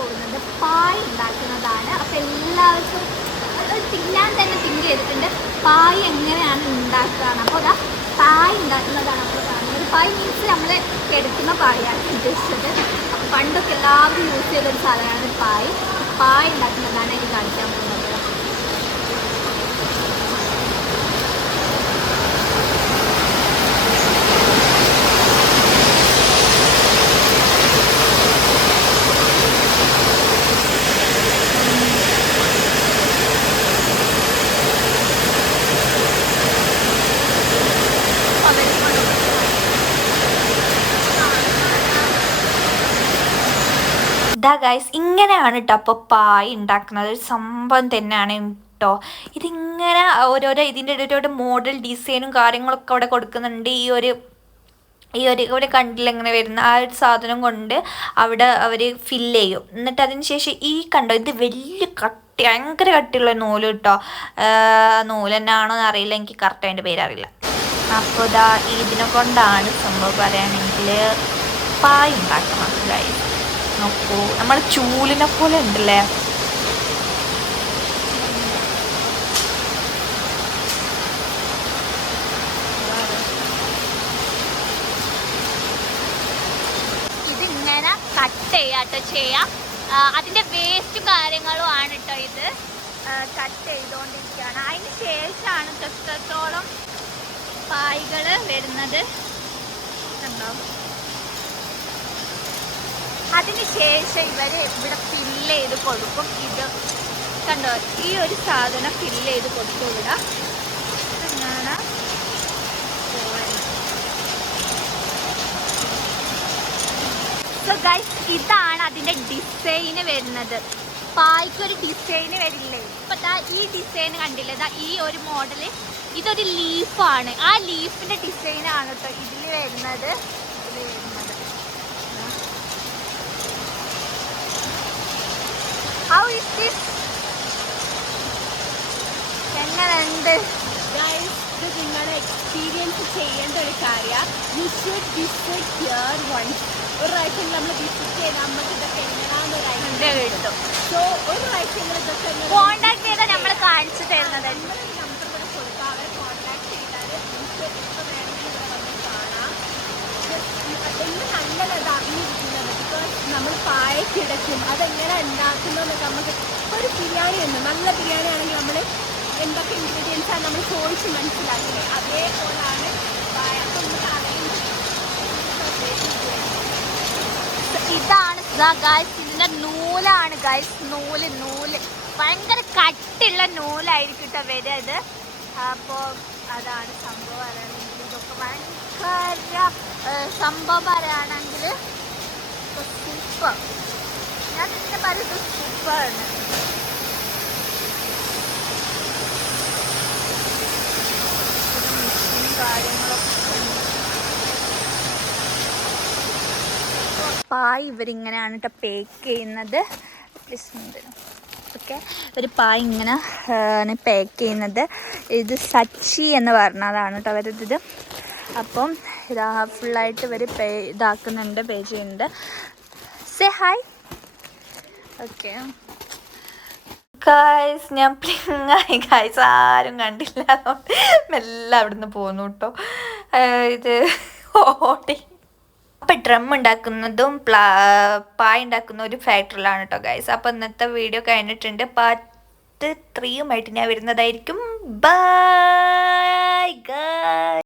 പോകുന്നത് പായ ഉണ്ടാക്കുന്നതാണ്. അപ്പം എല്ലാവർക്കും ഞാൻ തന്നെ തിങ്ക് ചെയ്തിട്ടുണ്ട്. പായ് എങ്ങനെയാണ് ഉണ്ടാക്കുകയാണ്. അപ്പോൾ അതാ പായ് ഉണ്ടാക്കുന്നതാണ് നമ്മൾ കാണുന്നത്. പായ് മീൻസ് നമ്മൾ എടുക്കുന്ന പായയാണ് ഉദ്ദേശിച്ചത്. അപ്പോൾ പണ്ടൊക്കെ എല്ലാവരും യൂസ് ചെയ്തൊരു സാധനമാണ് പായ്. പായ ഉണ്ടാക്കുന്നതാണ് എനിക്ക് കാണിക്കാൻ പോകുന്നത്. ഇതാ ഗൈസ് ഇങ്ങനെയാണ് കേട്ടോ അപ്പോൾ പായ് ഉണ്ടാക്കുന്നത് ഒരു സംഭവം തന്നെയാണ് കേട്ടോ ഇതിങ്ങനെ ഓരോരോ ഇതിന്റെ ഓരോരോ മോഡൽ ഡിസൈനും കാര്യങ്ങളൊക്കെ അവിടെ കൊടുക്കുന്നുണ്ട്. ഈ ഒരു ഈ ഒരു ഇവിടെ ഇങ്ങനെ വരുന്ന ആ ഒരു സാധനം കൊണ്ട് അവിടെ അവർ ഫില്ല് ചെയ്യും. എന്നിട്ട് അതിന് ശേഷം ഈ കണ്ടോ ഇത് വലിയ കട്ടി ഭയങ്കര കട്ടിയുള്ള നൂൽ കേട്ടോ നൂൽ തന്നെയാണോ എന്ന് അറിയില്ല. എനിക്ക് കറക്റ്റ് അതിന്റെ പേരറിയില്ല. അപ്പോൾ ഇതാ ഇതിനെ കൊണ്ടാണ് സംഭവം പറയുകയാണെങ്കിൽ പായ് ഉണ്ടാക്കണം ഗൈസ് നോക്കൂ. നമ്മുടെ ചൂലിനെ പോലെ ഉണ്ടല്ലേ? ഇതിങ്ങനെ കട്ട് ചെയ്യാട്ടോ ചെയ്യാം. അതിന്റെ വേസ്റ്റ് കാര്യങ്ങളും ആണ് കേട്ടോ ഇത്. കട്ട് ചെയ്തുകൊണ്ടിരിക്കുകയാണ് അതിന് ശേഷമാണ് എത്രത്തോളം പായ്കൾ വരുന്നത്? കണ്ടോ? അതിന് ശേഷം ഇവർ ഇവിടെ ഫില്ല് ചെയ്ത് കൊടുക്കും. ഇത് കണ്ടോ? ഈ ഒരു സാധനം ഫില്ല് ചെയ്ത് കൊടുക്കും ഇവിടെ. ഇങ്ങനെ സോ ഗൈസ് ഇതാണ് അതിന്റെ ഡിസൈന് വരുന്നത്. പായ്ക്കൊരു ഡിസൈന് വരില്ലേ? ഇപ്പൊ ഈ ഡിസൈൻ കണ്ടില്ലേ? ദാ ഈ ഒരു മോഡൽ ഇതൊരു ലീഫാണ് ആ ഡിസൈൻ ആണ് കേട്ടോ ഇതിൽ വരുന്നത്. ഗൈസ് ഇത് നിങ്ങൾ എക്സ്പീരിയൻസ് ചെയ്യേണ്ട ഒരു കാര്യമാണ് you should visit here once ഒരു പ്രാവശ്യം നമ്മൾ വിസിറ്റ് ചെയ്ത് നമുക്ക് ഇതൊക്കെ എങ്ങനെയാണെന്നൊരു ഐഡിയ കിട്ടും. സോ ഒരു പ്രാവശ്യം ഇതൊക്കെ കോണ്ടാക്ട് ചെയ്താൽ നമ്മൾ കാണിച്ചു തരുന്നത്. നമ്പർ കൊടുക്കാം അവരെ കോൺടാക്ട് ചെയ്താൽ നിങ്ങൾക്ക് എപ്പോൾ വേണമെങ്കിലും ഇവിടെ വന്ന് കാണാം. Just എന്ന് നല്ലത് അത് അറിഞ്ഞിരിക്കുന്നത് ബിക്കോസ് നമ്മൾ പായക്ക് ഇടയ്ക്കും അതെങ്ങനെ ഉണ്ടാക്കുന്നതെന്നൊക്കെ നമുക്ക് ഒരു ബിരിയാണി ഉണ്ട്. നല്ല ബിരിയാണി ആണെങ്കിൽ നമ്മൾ എന്തൊക്കെ ഇൻഗ്രീഡിയൻസ് ആണ് നമ്മൾ ചോദിച്ച് മനസ്സിലാക്കുന്നത്? അതേപോലാണ് ഇതാണ് ഗായ്സ് ഇതിന്റെ നൂലാണ് ഗായ്സ് നൂൽ നൂൽ. ഭയങ്കര കട്ടിയുള്ള നൂലായിരിക്കും കേട്ടോ വരിക ഇത് അപ്പോൾ അതാണ് സംഭവം. പറയുകയാണെങ്കിൽ ഇതൊക്കെ ഭയങ്കര സംഭവം പറയുകയാണെങ്കിൽ സൂപ്പർ ഞാൻ ഇതിന്റെ പറയുന്നത് സൂപ്പറാണ് പായ് ഇവരിങ്ങനെയാണ് കേട്ടോ പേക്ക് ചെയ്യുന്നത്. ഓക്കെ ഒരു പായ് ഇങ്ങനെ പേക്ക് ചെയ്യുന്നത്. ഇത് സച്ചി എന്ന് പറഞ്ഞതാണ് കേട്ടോ ഇത് അപ്പം ഇതാ ഫുള്ളായിട്ട് ഇവർ പേ ഇതാക്കുന്നുണ്ട് പേ ചെയ്യുന്നുണ്ട്. സേ ഹായ് ഓക്കെ ഗായ്സ് ഞാൻ പ്ലിങ്ങായി ഗായ്സ് ആരും കണ്ടില്ല. അതുകൊണ്ട് മെല്ലെ അവിടുന്ന് പോന്നു കേട്ടോ ഇത് ഓടി. അപ്പം ഡ്രം ഉണ്ടാക്കുന്നതും പ്ലാ പായ ഉണ്ടാക്കുന്ന ഒരു ഫാക്ടറിയിലാണ് കേട്ടോ ഗായ്സ് അപ്പം ഇന്നത്തെ വീഡിയോ കഴിഞ്ഞിട്ടുണ്ട്. പാർട്ട് ത്രീയുമായിട്ട് ഞാൻ വരുന്നതായിരിക്കും. ബൈ